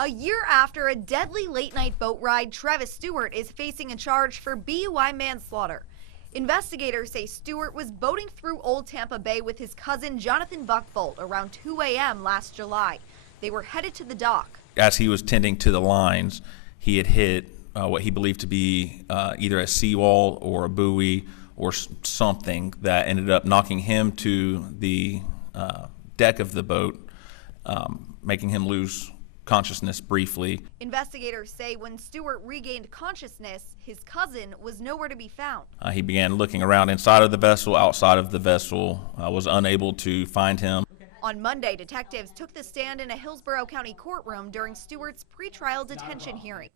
A year after a deadly late-night boat ride, Travis Stewart is facing a charge for DUI manslaughter. Investigators say Stewart was boating through Old Tampa Bay with his cousin Jonathan Buckfold around 2 a.m. last July. They were headed to the dock. As he was tending to the lines, he had hit what he believed to be either a seawall or a buoy or something that ended up knocking him to the deck of the boat, making him lose consciousness briefly. Investigators say when Stewart regained consciousness, his cousin was nowhere to be found. He began looking around inside of the vessel, outside of the vessel, was unable to find him. On Monday, detectives took the stand in a Hillsborough County courtroom during Stewart's pretrial detention hearing.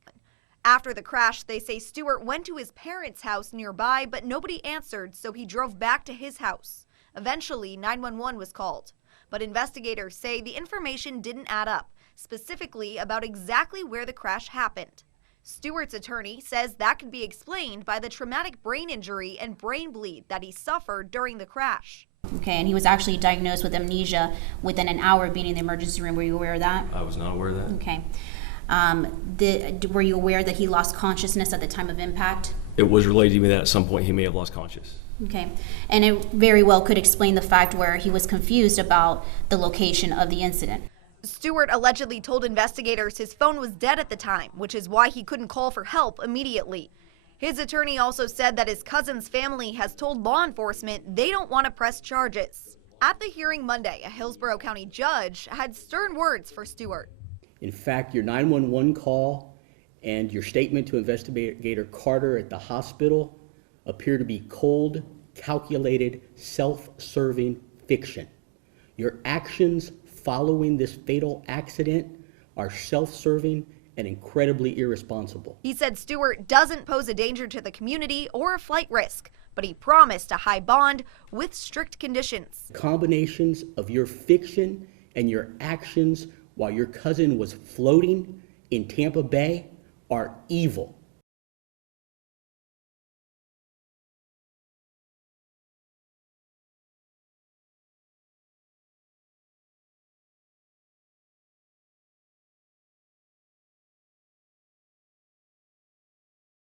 After the crash, they say Stewart went to his parents' house nearby, but nobody answered, so he drove back to his house. Eventually, 911 was called. But investigators say the information didn't add up, specifically about exactly where the crash happened. Stewart's attorney says that could be explained by the traumatic brain injury and brain bleed that he suffered during the crash. Okay, and he was actually diagnosed with amnesia within an hour of being in the emergency room. Were you aware of that? I was not aware of that. Okay. Were you aware that he lost consciousness at the time of impact? It was related to me that at some point he may have lost consciousness. Okay, and it very well could explain the fact where he was confused about the location of the incident. Stewart allegedly told investigators his phone was dead at the time, which is why he couldn't call for help immediately. His attorney also said that his cousin's family has told law enforcement they don't want to press charges. At the hearing Monday, a Hillsborough County judge had stern words for Stewart. In fact, your 911 call and your statement to investigator Carter at the hospital appear to be cold, calculated, self-serving fiction. Your actions following this fatal accident are self-serving and incredibly irresponsible. He said Stewart doesn't pose a danger to the community or a flight risk, but he promised a high bond with strict conditions. Combinations of your fiction and your actions while your cousin was floating in Tampa Bay are evil.